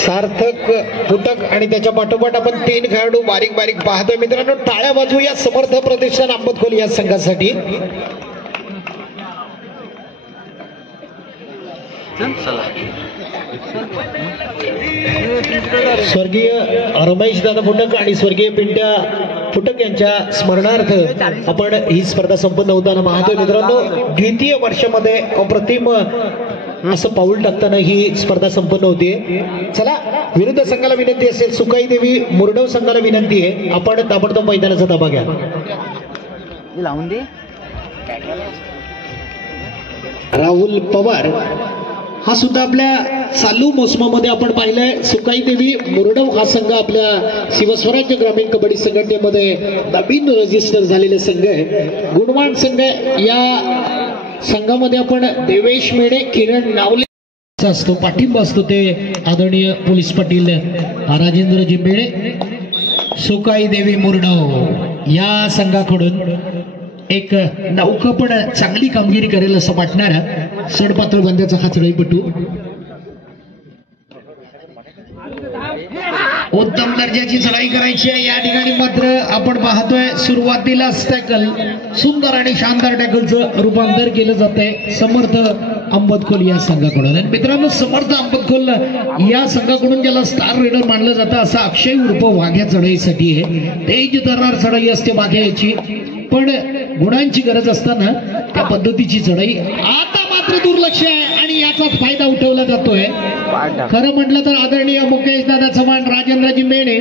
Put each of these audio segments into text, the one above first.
सार्थक फुटक आणि त्याच्या पाठोपाठ आपण 3 खेळाडू बारीक बारीक पाहतोय मित्रांनो. टाळ्या वाजवू या समर्थ प्रतिष्ठान आंबतखोल या संघासाठी. स्वर्गीय रमेश दादा फुटक आणि स्वर्गीय पिंट्या फुटक यांच्या स्मरणार्थ आपण ही स्पर्धा संपन्न होताना पाहतोय मित्रांनो. द्वितीय वर्षामध्ये अप्रतिम असं पाऊल टाकताना ही स्पर्धा संपन्न होतीये. चला, विरुद्ध संघाला विनंती असेल, सुकाई देवी मुरडव संघाला विनंती आहे, आपण ताबडतोब मैदानाचा ताबा घ्या. राहुल पवार हा सुद्धा आपल्या चालू मोसमामध्ये आपण पाहिलंय. सुकाई देवी मुरडव हा संघ आपल्या शिवस्वराज्य ग्रामीण कबड्डी संघटनेमध्ये नवीन रजिस्टर झालेले संघ आहे. गुणवान संघ या संघामध्ये आपण देवेश मेढे, किरण नावले असतो, पाठिंबा असतो ते आदरणीय पोलीस पाटील राजेंद्रजी मेढे. सुकाई देवी मुरडव या संघाकडून एक नौका पण चांगली कामगिरी करेल असं वाटणारा सडपातळ बंद्याचा हा चढईपटू. उत्तम दर्जाची चढाई करायची आहे या ठिकाणी. मात्र आपण पाहतोय सुरुवातीलाच टॅकल, सुंदर आणि शानदार टॅकलचं रूपांतर केलं जातंय समर्थ आंबतखोल या संघाकडून. आणि मित्रांनो, समर्थ आंबतखोल या संघाकडून ज्याला स्टार रेडर मानलं जातं असा अक्षय उर्फ वाघ्या चढाईसाठी आहे. तेज दरार चढाई असते वाघ्या याची, पण गुणांची गरज असताना त्या पद्धतीची चढाई. आता मात्र दुर्लक्ष आहे आणि याचाच फायदा उठवला जातोय. खरं म्हटलं तर आदरणीय मुकेश दादा चव्हाण, राजेंद्रजी मेणे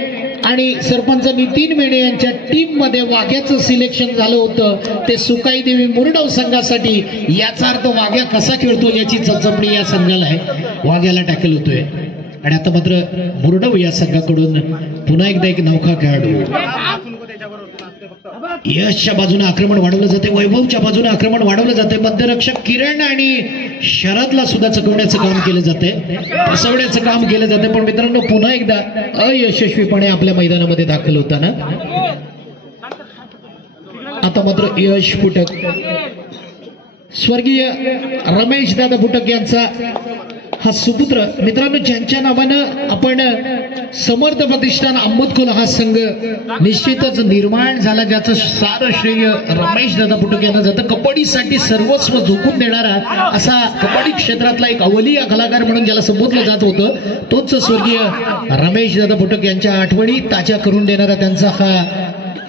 आणि सरपंच नितीन मेणे यांच्या टीम मध्ये वाघ्याचं सिलेक्शन झालं होतं ते सुकाई देवी मुरडव संघासाठी. याचा अर्थ वाघ्या कसा खेळतो याची चचपणी या संघाला आहे. वाघ्याला टॅकल होतोय आणि आता मात्र मुरडव या संघाकडून पुन्हा एकदा एक नौका खेळाडू. यशच्या बाजूने आक्रमण वाढवलं जाते, वैभवच्या बाजूने आक्रमण वाढवलं जाते. मध्यरक्षक किरण आणि शरदला सुद्धा चकवण्याचं काम केलं जाते, फसवण्याचं काम केलं जाते. पण मित्रांनो, पुन्हा एकदा अयशस्वीपणे आपल्या मैदानामध्ये दाखल होताना आता मात्र यश फुटक, स्वर्गीय रमेश दादा फुटक यांचा हा सुपुत्र. मित्रांनो, ज्यांच्या नावानं आपण समर्थ प्रतिष्ठान आंबतखोल हा संघ निश्चितच निर्माण झाला, ज्याचं सारं श्रेय रमेश दादा फुटक यांना जातं. कबड्डीसाठी सर्वस्व झोकून देणारा असा कबड्डी क्षेत्रातला एक अवलिया कलाकार म्हणून ज्याला संबोधलं जात होतं, तोच स्वर्गीय रमेश दादा फुटक यांच्या आठवणी ताज्या करून देणारा त्यांचा हा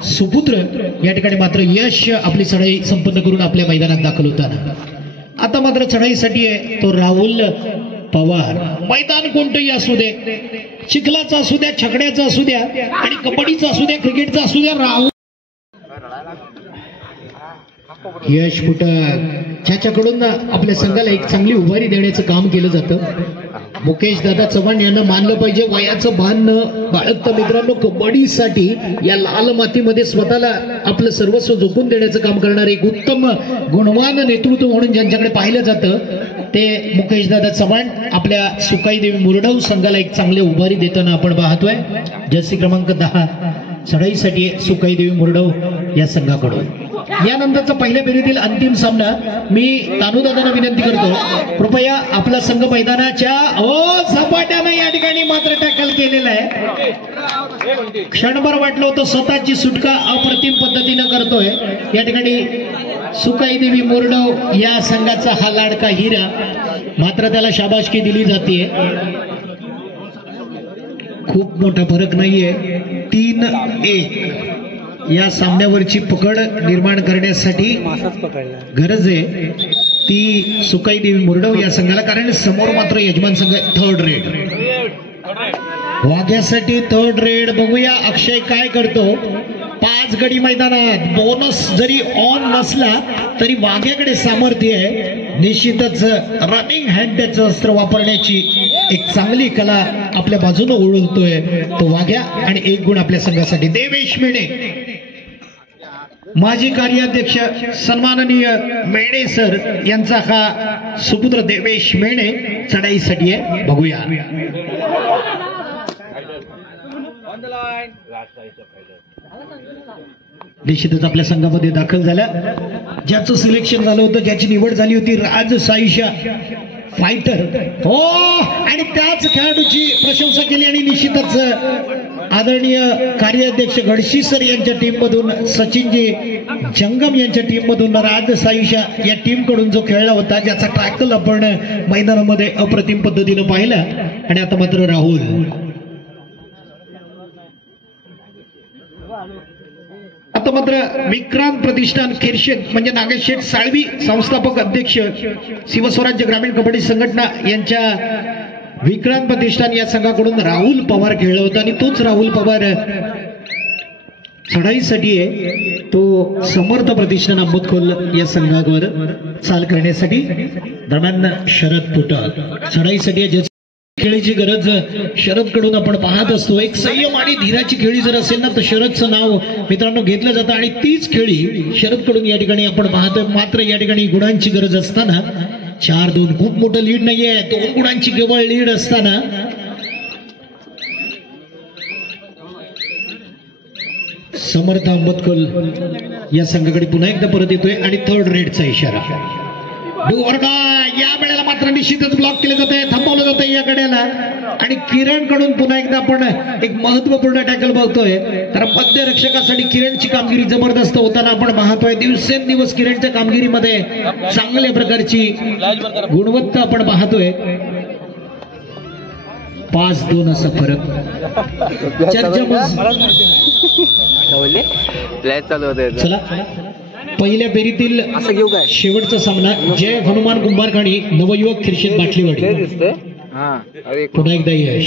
सुपुत्र या ठिकाणी मात्र यश आपली चढाई संपन्न करून आपल्या मैदानात दाखल होताना. आता मात्र चढाईसाठी आहे तो राहुल पवार. मैदान कोणतंही असू दे, चिखलाचं असू द्या, छकड्याचं असू द्या आणि कबड्डीचं असू द्या, क्रिकेटचं असू द्या, राहुल यश फुटक ज्याच्याकडून आपल्या संघाला एक चांगली उभारी देण्याचं काम केलं जातं. मुकेश दादा चव्हाण यांना मानलं पाहिजे. वयाचं भान न बाळगता मित्रांनो, कबड्डीसाठी या लाल मातीमध्ये स्वतःला आपलं सर्वस्व झोकून देण्याचं काम करणारे एक उत्तम गुणवान नेतृत्व म्हणून ज्यांच्याकडे पाहिलं जातं ते मुकेश दादा चव्हाण आपल्या सुकाई देवी मुरडव संघाला एक चांगली उभारी देताना आपण पाहतोय. जर्सी क्रमांक 10 चढाईसाठी सुकाई देवी मुरडव या संघाकडून. यानंतरचा पहिल्या फेरीतील अंतिम सामना मी तानूदादांना विनंती करतो, कृपया आपला संघ मैदानाच्या सपाट्यानं या ठिकाणी मात्र टॅकल केलेला आहे. क्षणभर वाटलं होतं स्वतःची सुटका अप्रतिम पद्धतीनं करतोय. या ठिकाणी सुकाई देवी मुरडव या संघाचा हा लाडका हिरा, मात्र त्याला शाबासकी दिली जाते. खूप मोठा फरक नाहीये. 3-1 या सामन्यावरची पकड निर्माण करण्यासाठी गरज आहे ती सुकाई देवी मुरडव या संघाला, कारण समोर मात्र यजमान संघ थर्ड रेड. वाघ्यासाठी थर्ड रेड. बघूया अक्षय काय करतो. 5 गडी मैदानात बोनस जरी ऑन नसला तरी वाघ्याकडे सामर्थ्य आहे. निश्चितच रनिंग हँड त्याचं अस्त्र वापरण्याची एक चांगली कला आपल्या बाजूने ओळखतोय तो वाघ्या. आणि 1 गुण आपल्या संघासाठी. देवेश मेणे, माजी कार्याध्यक्ष सन्माननीय मेणे सर यांचा हा सुपुत्र देवेश मेणे चढाईसाठी आहे. बघूया. निश्चितच आपल्या संघामध्ये दाखल झाला, ज्याचं सिलेक्शन झालं होतं, ज्याची निवड झाली होती, राज साईशा फायटर हो, आणि त्याच खेळाडूची प्रशंसा केली आणि निश्चितच आदरणीय कार्याध्यक्ष घडशी सर यांच्या टीम मधून, सचिनजी जंगम यांच्या टीम मधून राज साईशा या टीम कडून जो खेळला होता, ज्याचा टॅकल आपण मैदानामध्ये अप्रतिम पद्धतीनं पाहिला. आणि आता मात्र राहुल, आता मात्र विक्रांत प्रतिष्ठान खेरशेत म्हणजे नागेशेठ साळवी संस्थापक अध्यक्ष शिवस्वराज्य ग्रामीण कबड्डी संघटना यांच्या विक्रांत प्रतिष्ठान या संघाकडून राहुल पवार खेळला होता. आणि तोच राहुल पवार चढाईसाठी आहे, तो समर्थ प्रतिष्ठान आंबतखोल या संघावर चाल करण्यासाठी. दरम्यान शरद पुटक चढाईसाठी खेळीची गरज शरद कडून आपण पाहत असतो. एक संयम आणि धीराची खेळी जर असेल ना तर शरदचं नाव मित्रांनो घेतलं जातं, आणि तीच खेळी शरद कडून या ठिकाणी आपण पाहतोय. मात्र या ठिकाणी गुणांची गरज असताना 4-2 खूप मोठं लीड नाहीये, 2 गुणांची केवळ लीड असताना समर्थ आंबतखोल या संघाकडे पुन्हा एकदा परत येतोय आणि थर्ड रेडचा इशारा. या वेळेला मात्र निश्चितच ब्लॉक केले जाते, थांबवलं जातं या कड्याला. आणि किरण कडून पुन्हा एकदा आपण एक महत्वपूर्ण टॅकल बघतोय, कारण मध्यरक्षकासाठी किरणची कामगिरी जबरदस्त होताना आपण पाहतोय. दिवसेंदिवस किरणच्या कामगिरीमध्ये चांगल्या प्रकारची गुणवत्ता आपण पाहतोय. 5-2 असा फरक. चला पहिल्या फेरीतील शेवटचा सामना जय हनुमान कुंभारखाणी नवयुवक खिरशेत बाटलीवाडी. पुन्हा एकदा यश.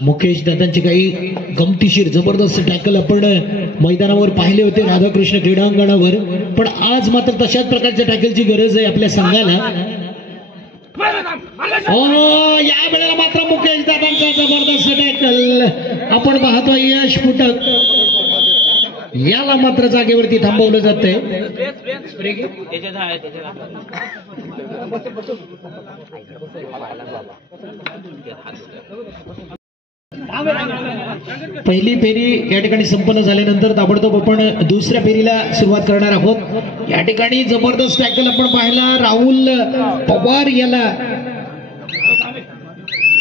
मुकेश दादांचे काही गमतीशीर जबरदस्त टॅकल आपण मैदानावर पाहिले होते राधाकृष्ण क्रीडांगणावर, पण आज मात्र तशाच प्रकारच्या टॅकलची गरज आहे आपल्या संघाला. या वेळेला मात्र मुकेश दादांचा जबरदस्त टॅकल आपण पाहतोय. यश पुटक याला मात्र जागेवरती थांबवलं जातंय. पहिली फेरी या ठिकाणी संपन्न झाल्यानंतर ताबडतोब आपण दुसऱ्या फेरीला सुरुवात करणार आहोत. या ठिकाणी जबरदस्त टॅकल आपण पाहिला. राहुल पवार याला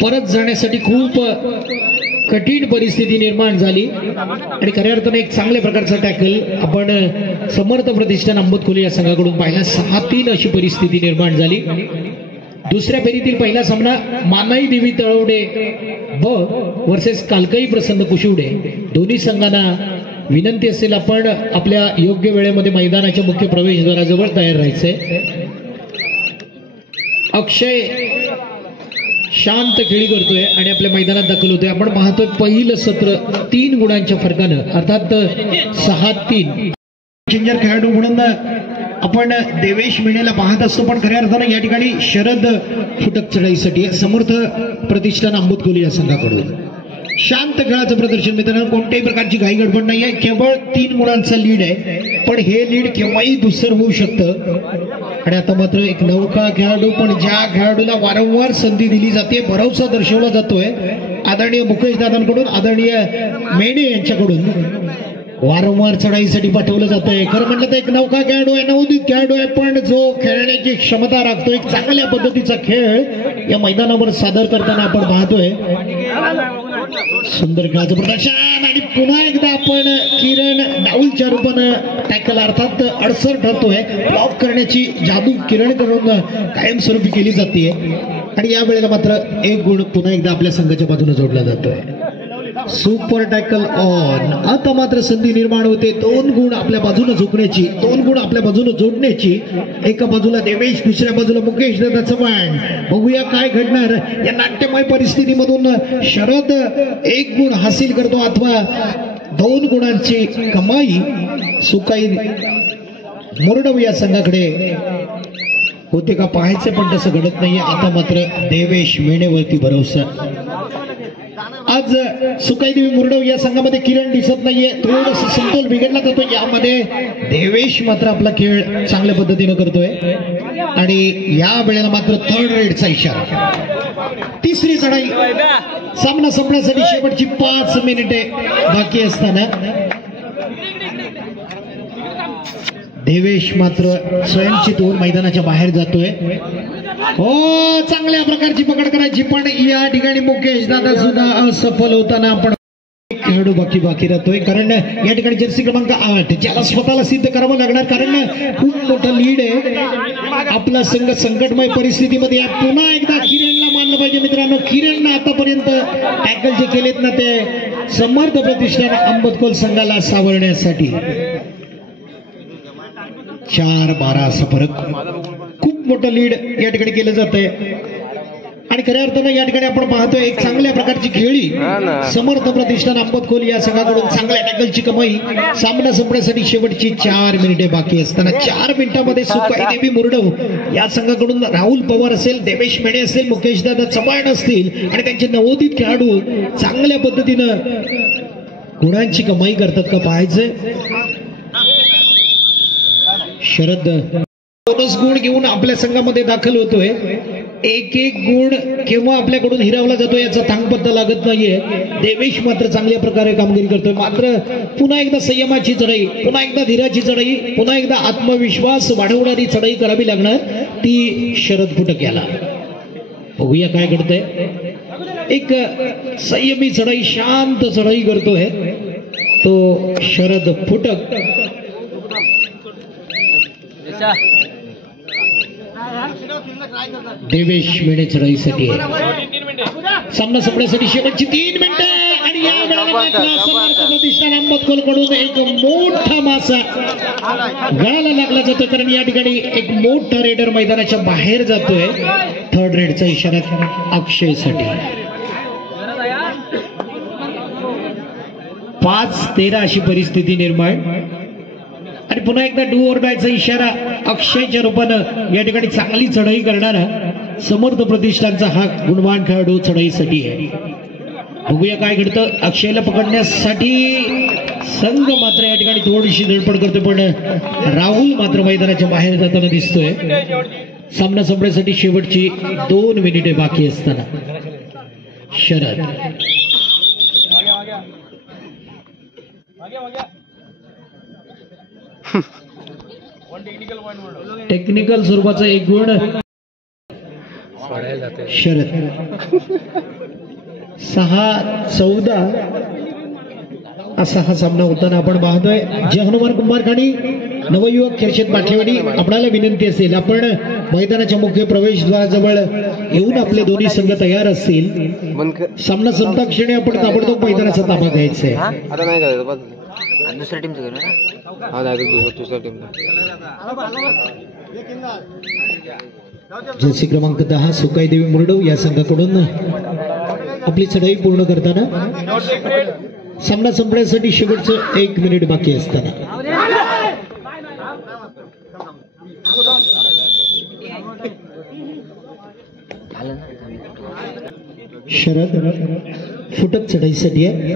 परत जाण्यासाठी खूप कठीण परिस्थिती निर्माण झाली, आणि खऱ्या अर्थाने एक चांगल्या प्रकारचा टॅकल आपण समर्थ प्रतिष्ठान आंबतखोल या संघाकडून पाहिला. 6-3 अशी परिस्थिती निर्माण झाली. दुसऱ्या फेरीतील पहिला सामना मानाई देवी तळवडे ब वर्सेस कालकाई प्रसन्न कुशिवडे. दोन्ही संघांना विनंती असेल आपण आपल्या योग्य वेळेमध्ये मैदानाच्या मुख्य प्रवेशद्वाराजवळ तयार राहायचंय. अक्षय शांत खेळी करतोय आणि आपल्या मैदानात दाखल होतोय. आपण पाहतोय पहिलं सत्र 3 गुणांच्या फरकानं, अर्थात 6-3. चिंजर खेळाडू म्हणून आपण देवेश मिणेला पाहत असतो, पण खऱ्या अर्थानं या ठिकाणी शरद फुटक चढाईसाठी समर्थ प्रतिष्ठान आंबतखोल या संघाकडून शांत खेळाचं प्रदर्शन. मित्रांनो कोणत्याही प्रकारची घाई गडबड नाहीये, केवळ 3 गुणांचा लीड आहे, पण हे लीड केव्हाही दुसर होऊ शकतं. आणि आता मात्र एक नौका खेळाडू, पण ज्या खेळाडूला वारंवार संधी दिली जाते, भरवसा दर्शवला जातोय आदरणीय मुकेश दादांकडून, आदरणीय मेणे यांच्याकडून वारंवार चढाईसाठी पाठवलं जात आहे. खरं म्हटलं तर एक नौका खेळाडू आहे, नवोदित खेळाडू आहे, पण जो खेळण्याची क्षमता राखतो, एक चांगल्या पद्धतीचा खेळ या मैदानावर सादर करताना आपण पाहतोय. सुंदर खेळाचं प्रदर्शन आणि पुन्हा एकदा आपण किरण डाऊलच्या रूपानं टॅकल अर्थात अडसर ठरतोय. ब्लॉक करण्याची जादू किरणकडून कायमस्वरूपी केली जाते आणि या वेळेला मात्र 1 गुण पुन्हा एकदा आपल्या संघाच्या बाजूने जोडला जातोय. Super tackle on. आता मात्र संधी निर्माण होते 2 गुण आपल्या बाजूने झुकण्याची, 2 गुण आपल्या बाजूने जोडण्याची. एका बाजूला देवेश, दुसऱ्या बाजूला मुकेश दादा चव्हाण. बघूया काय घडणार या नाट्यमय परिस्थितीमधून. शरद 1 गुण हासिल करतो अथवा 2 गुणांची कमाई सुकाई मुरडव या संघाकडे होते का पाहायचे, पण तसं घडत नाहीये. आता मात्र देवेश मेणेवरती भरोसा. आज सुकाईदेवी मुरडव या संघामध्ये किरण दिसत नाहीये, थोडंसं समतोल बिघडला जातो. यामध्ये देवेश मात्र आपला खेळ चांगल्या पद्धतीनं करतोय आणि या वेळेला मात्र 3rd रेडचा इशारा. 3री चढाई. सामना संपण्यासाठी शेवटची 5 मिनिटे बाकी असताना देवेश मात्र स्वयंचित होऊन मैदानाच्या बाहेर जातोय. हो चांगल्या प्रकारची पकड करायची पण या ठिकाणी मुकेश दादा सुद्धा असफल होताना आपण खेळाडू बाकी राहतोय कारण या ठिकाणी जर्सी क्रमांक 8 ज्याला स्वतःला सिद्ध करावं लागणार कारण खूप मोठं लीड आहे. आपला संघ संकटमय परिस्थितीमध्ये पुन्हा एकदा किरणला मानलं पाहिजे मित्रांनो. किरणनं आतापर्यंत टॅकल जे केलेत ना ते समर्थ प्रतिष्ठान अंबतकोल संघाला सावरण्यासाठी 4-12 असा फरक खूप मोठं लीड या ठिकाणी केलं जात आहे आणि खऱ्या अर्थानं या ठिकाणी आपण पाहतोय एक चांगल्या प्रकारची खेळी समर्थ प्रतिष्ठान अंबतकोल या संघाकडून चांगल्या टॅकलची कमाई. सामना संपण्यासाठी शेवटची 4 मिनिटे बाकी असताना 4 मिनिटांमध्ये सुकाई देवी मुरडव या संघाकडून राहुल पवार असेल, देवेश मेणे असेल, मुकेश दादा चव्हाण असतील आणि त्यांचे नवोदित खेळाडू चांगल्या पद्धतीनं गुणांची कमाई करतात का पाहायचंय. शरद बोनस गुण घेऊन आपल्या संघामध्ये दाखल होतोय. एक गुण केव्हा आपल्याकडून हिरावला जातो याचा थांगपत्ता लागत नाहीये. देवेश मात्र चांगल्या प्रकारे कामगिरी करतोय. मात्र पुन्हा एकदा संयमाची चढाई, पुन्हा एकदा धीराची चढाई, पुन्हा एकदा आत्मविश्वास वाढवणारी चढाई करावी लागणार ती शरद फुटक याला. बघूया काय घडतंय. एक संयमी चढाई, शांत चढाई करतोय तो शरद फुटक. देवेश मेणे चढाईसाठी सामना संपण्यासाठी शेवटची 3 मिनिटे आणि या वेळेला प्रतिष्ठान अंबतकोल कडून एक मोठा मासा गळाला लागला जातो कारण या ठिकाणी एक मोठा रेडर मैदानाच्या बाहेर जातोय. थर्ड रेडचा इशारा अक्षयसाठी. 5-13 अशी परिस्थिती निर्माण आणि पुन्हा एकदा डू ऑर डायचा इशारा अक्षयच्या रूपानं या ठिकाणी चांगली चढाई करणारा समर्थ प्रतिष्ठानचा हा गुणवान खेळाडू चढाईसाठी आहे. बघूया काय घडतं. अक्षयला पकडण्यासाठी संघ मात्र या ठिकाणी थोडीशी धडपड करतोय पण राहुल मात्र मैदानाच्या बाहेर जाताना दिसतोय. सामना संपण्यासाठी शेवटची 2 मिनिटे बाकी असताना शरद टेक्निकल स्वरूपाचा एक गुण शरद. 6-14 असा हा सामना होताना आपण पाहतोय. जय हनुमान कुंभारखाणी नवयुवक खेळशेत बाटलेवाडी आपणाला विनंती असेल आपण मैदानाच्या मुख्य प्रवेशद्वाराजवळ येऊन आपले दोन्ही संघ तयार असतील. सामना संपता क्षणी आपण ताबडतोब मैदानाचा ताबा घ्यायचा आहे. दुसऱ्या टीमचं दुसऱ्या टीमचं जर्सी क्रमांक 10 सुकाई देवी मुरडव या संघाकडून आपली चढाई पूर्ण करताना सामना संपण्यासाठी शेवटचं 1 मिनिट बाकी असताना शरद फुटक चढाईसाठी आहे.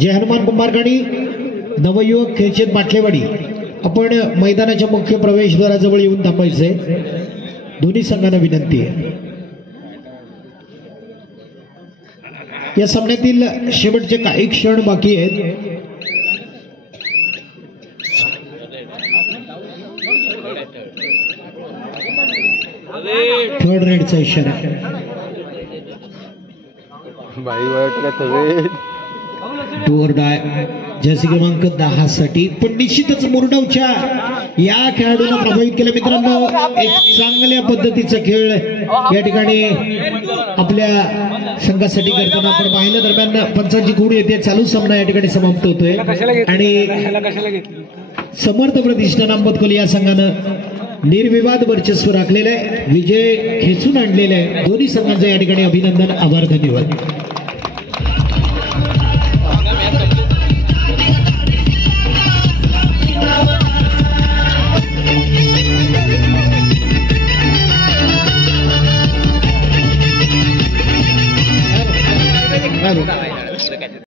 जय हनुमान कुंभारखाणी नवयुवक खेळशेत बाटलेवाडी आपण मैदानाच्या मुख्य प्रवेशद्वाराजवळ येऊन थांबायचंय. दोन्ही संघांना विनंती आहे. या सामन्यातील शेवटचे काही क्षण बाकी आहेत. थर्ड रेडचा इशारा. डू ऑर डाय जर्सी क्रमांक 10 साठी पण निश्चितच मुरडवच्या या खेळाडूंना प्रभावित केलं मित्रांनो. एक चांगल्या पद्धतीचा खेळ या ठिकाणी आपल्या संघासाठी करताना आपण पाहिलं. दरम्यान पंचांची गुण येते. चालू सामना या ठिकाणी समाप्त होतोय आणि समर्थ प्रतिष्ठान अंबतकोल या संघानं निर्विवाद वर्चस्व राखलेलं आहे. विजय खेचून आणलेला आहे. दोन्ही संघांचं या ठिकाणी अभिनंदन, आभार, धन्यवाद.